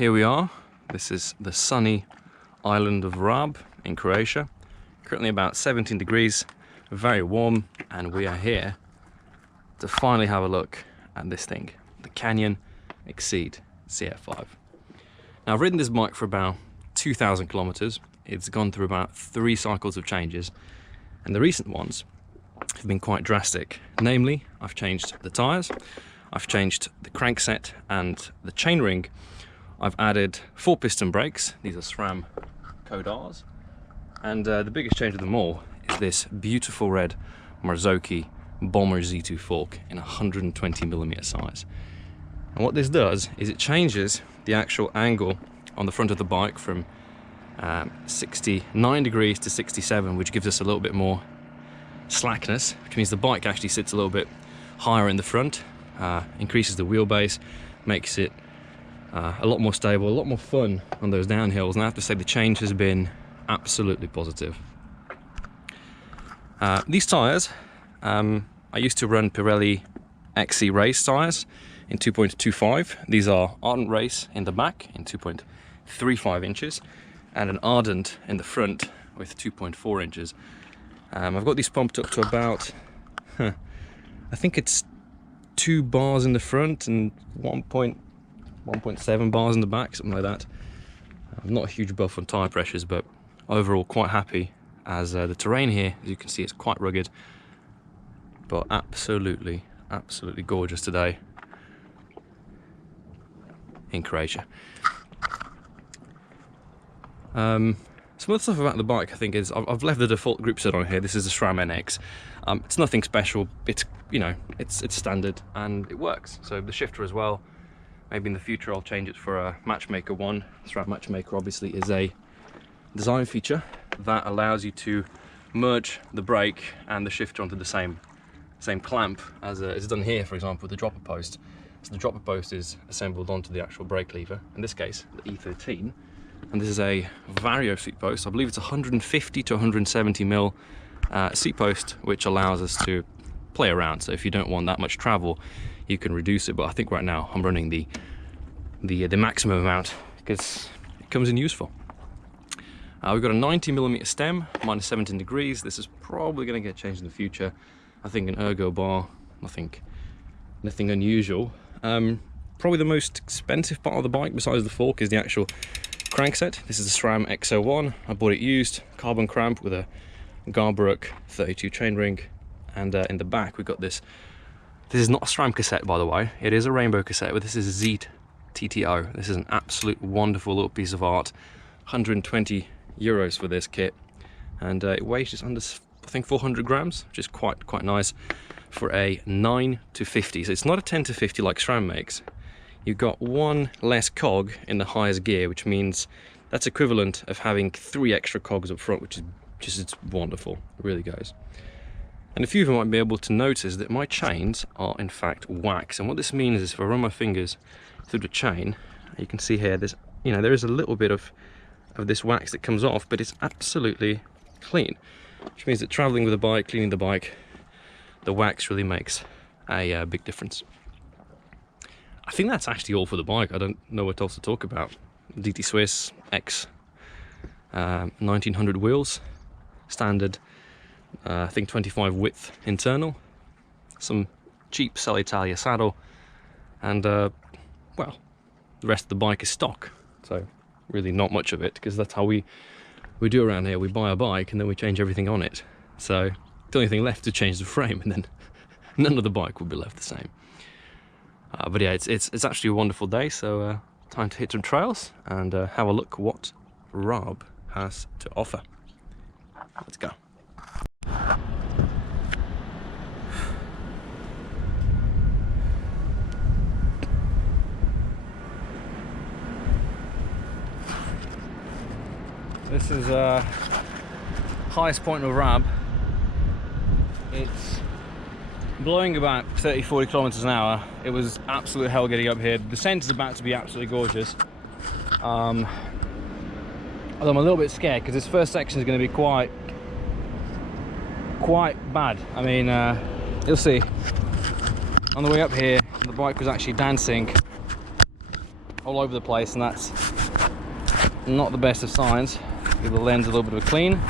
here we are. This is the sunny island of Rab in Croatia. Currently about 17 degrees, very warm, and we are here to finally have a look at this thing, the Canyon Exceed CF5. Now, I've ridden this bike for about 2,000 kilometers. It's gone through about 3 cycles of changes, and the recent ones have been quite drastic. Namely, I've changed the tires, I've changed the crankset and the chainring. I've added 4 piston brakes. These are Sram Code Rs. And the biggest change of them all is this beautiful red Marzocchi Bomber Z2 fork in 120mm size. And what this does is it changes the actual angle on the front of the bike from 69 degrees to 67, which gives us a little bit more slackness, which means the bike actually sits a little bit higher in the front, increases the wheelbase, makes it a lot more stable, a lot more fun on those downhills. And I have to say the change has been absolutely positive. These tyres, I used to run Pirelli XC race tyres in 2.25. These are Ardent race in the back in 2.35 inches and an Ardent in the front with 2.4 inches. I've got these pumped up to about, I think it's 2 bars in the front and 1.7 bars in the back, something like that. I'm not a huge buff on tyre pressures, but overall quite happy, as the terrain here, as you can see, is quite rugged, but absolutely gorgeous today in Croatia. Some other stuff about the bike I think is I've left the default group set on here. This is the Sram NX. It's nothing special. It's, you know, it's standard and it works. So the shifter as well. Maybe in the future I'll change it for a Matchmaker one. Sram Matchmaker obviously is a design feature that allows you to merge the brake and the shifter onto the same clamp as it's done here, for example, with the dropper post. So the dropper post is assembled onto the actual brake lever, in this case the eThirteen, and this is a Vario seat post. I believe it's 150 to 170 mil seat post, which allows us to play around. So if you don't want that much travel, you can reduce it, but I think right now I'm running the maximum amount because it comes in useful. We've got a 90mm stem, minus 17 degrees. This is probably going to get changed in the future. I think an ergo bar, nothing unusual. Probably the most expensive part of the bike besides the fork is the actual crankset. This is the Sram X01. I bought it used, carbon cramp with a Garbaruk 32 chainring, and in the back we've got this. This is not a Sram cassette, by the way. It is a rainbow cassette, but this is ZTTO. This is an absolute wonderful little piece of art. 120 euros for this kit, and it weighs just under, I think, 400 grams, which is quite nice for a 9 to 50. So it's not a 10 to 50 like SRAM makes. You've got 1 less cog in the highest gear, which means that's equivalent of having 3 extra cogs up front, which is just, it's wonderful. It really goes. And a few of you might be able to notice that my chains are in fact wax, and what this means is if I run my fingers through the chain, you can see here there's, you know, there is a little bit of this wax that comes off, but it's absolutely clean, which means that traveling with a bike, cleaning the bike, the wax really makes a big difference. I think that's actually all for the bike. I don't know what else to talk about. DT Swiss X 1900 wheels, standard, I think 25 width internal, some cheap Cell Italia saddle, and well, the rest of the bike is stock, so really not much of it, because that's how we do around here. We buy a bike and then we change everything on it. So the only thing left to change the frame, and then none of the bike will be left the same. But yeah, it's actually a wonderful day, so time to hit some trails and have a look what Rab has to offer. Let's go. This is highest point of Rab. It's blowing about 30-40 kilometers an hour. It was absolute hell getting up here. The descent is about to be absolutely gorgeous. Although I'm a little bit scared because this first section is going to be quite bad. I mean, you'll see. On the way up here, the bike was actually dancing all over the place, and that's not the best of signs. Give the lens a little bit of a clean.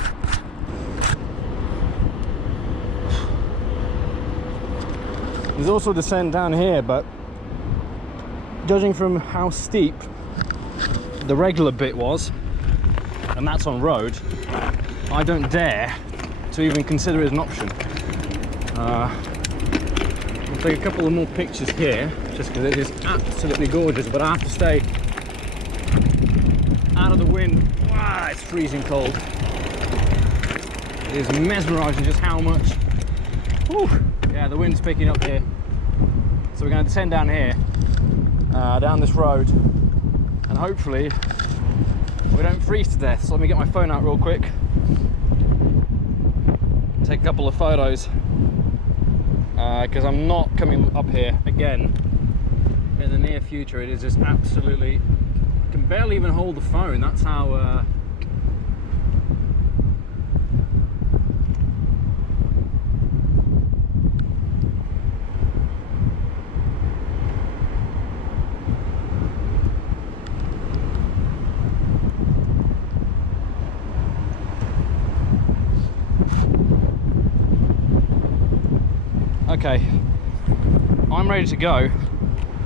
There's also a descent down here, but judging from how steep the regular bit was, and that's on road, I don't dare to even consider it as an option. I'll take a couple of more pictures here, just because it is absolutely gorgeous, but I have to stay out of the wind. Wow, it's freezing cold. It is mesmerising just how much. Whew, yeah, the wind's picking up here. So we're going to descend down here, down this road, and hopefully we don't freeze to death. So let me get my phone out real quick, take a couple of photos, because I'm not coming up here again in the near future. It is just absolutely, I can barely even hold the phone. That's how okay, I'm ready to go,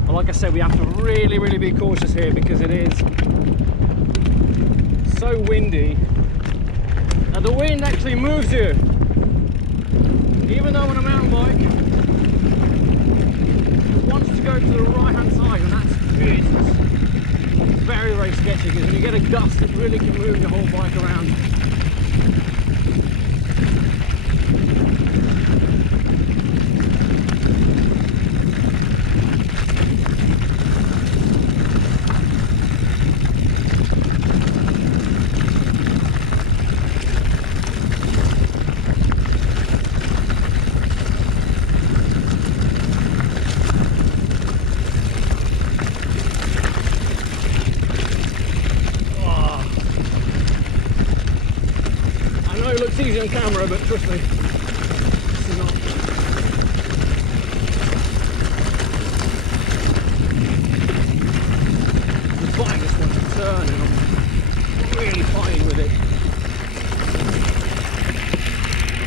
but like I said, we have to really be cautious here, because it is so windy, and the wind actually moves you. Even though on a mountain bike it wants to go to the right hand side, and that's very sketchy, because when you get a gust it really can move your whole bike around. It looks easy on camera, but trust me, this is not. The bike just wants to turn, and I'm really fighting with it.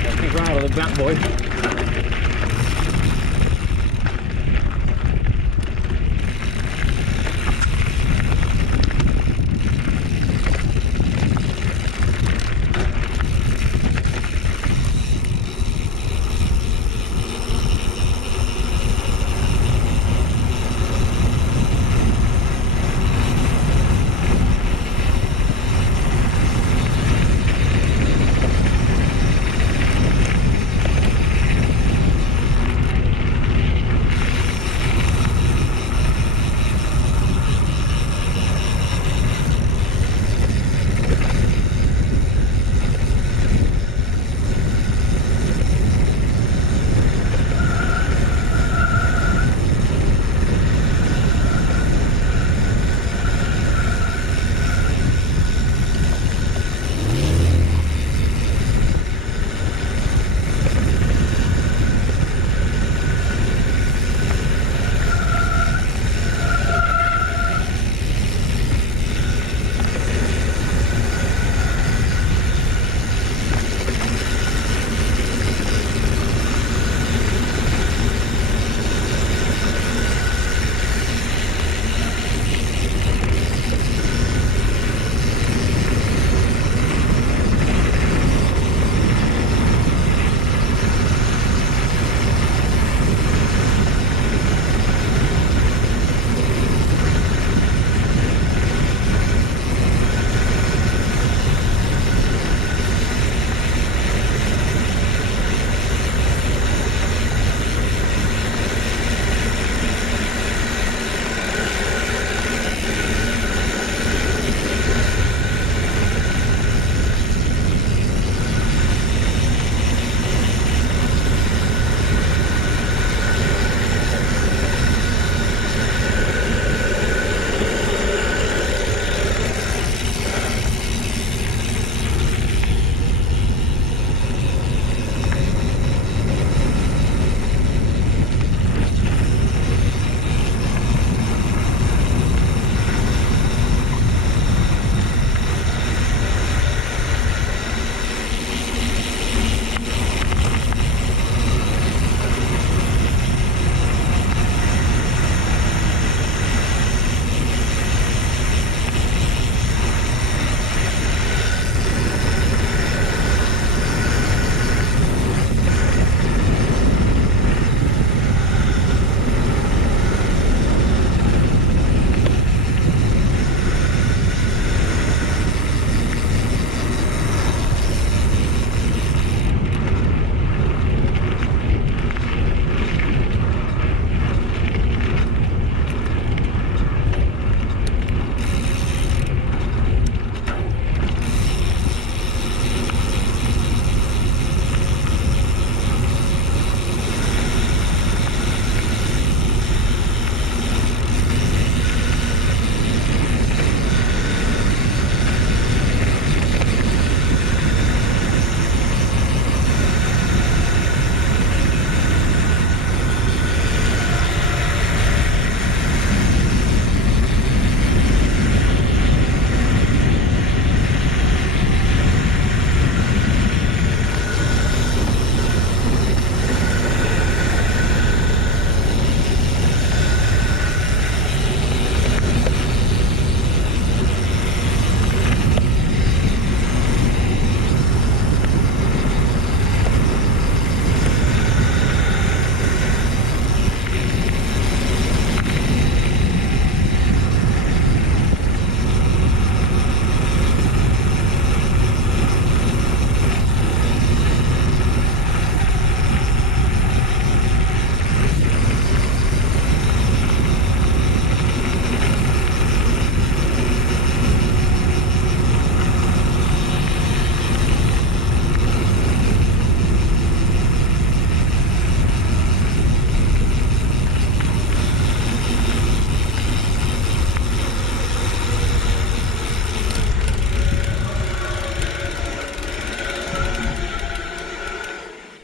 Let's get out of the back, boy.